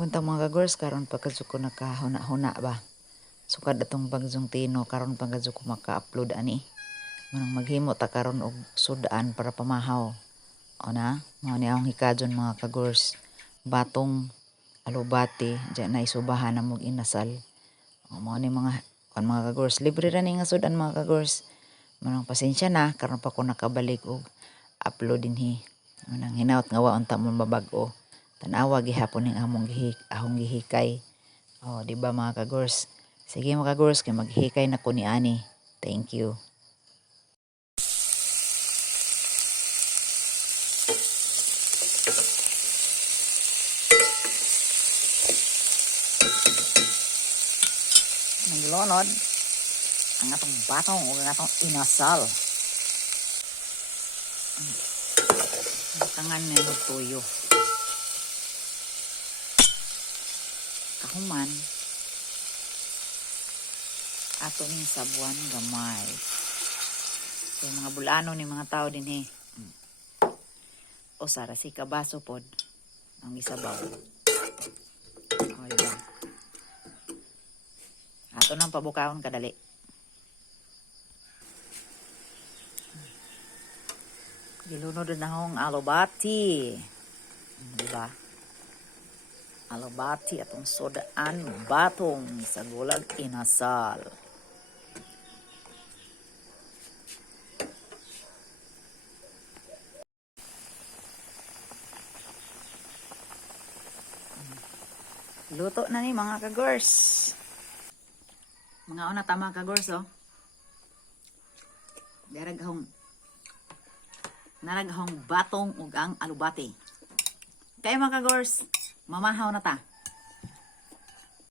Buntang mga kagors, karon pagkadyo ko nakahuna-huna ba. Sukad atong bagyong Tino, karon pagkadyo ko maka-upload ani. Manang maghimo ta karon og sudan para pamahaw. O na, mao ni akong hikadyon mga kagors. Batong alubati, diyan na isubahan na mong inasal. O mao ni mga kagors. Libre ra ni nga sudan mga kagors. Manang pasensya na, karon pa ko nakabalik og upload dinhi. Manang hinaut nga waon ta mo mabag-o. Tanawa gihapon ning ahong gihikay. Oh, di ba mga kagors? Sige mga kagors, kay maghikay na ko ni ani. Thank you. Naglunod ang atong batong o ang atong inasal. Tangan na yung tuyo. Kahuman ato ning sabuan gamay. So mga bulano ni mga tao din o sara si kabaso pod ang isabaw. O diba? Ato nang pabukaon kadali. Dilunod na akong alubati. Diba? Alubati atong sodaan batong sa gulag inasal. Luto na ni mga kagors. Mga una tama kagors oh. Naraghong batong ug ang alubati. Kaya mga kagors, mamahaw na ta.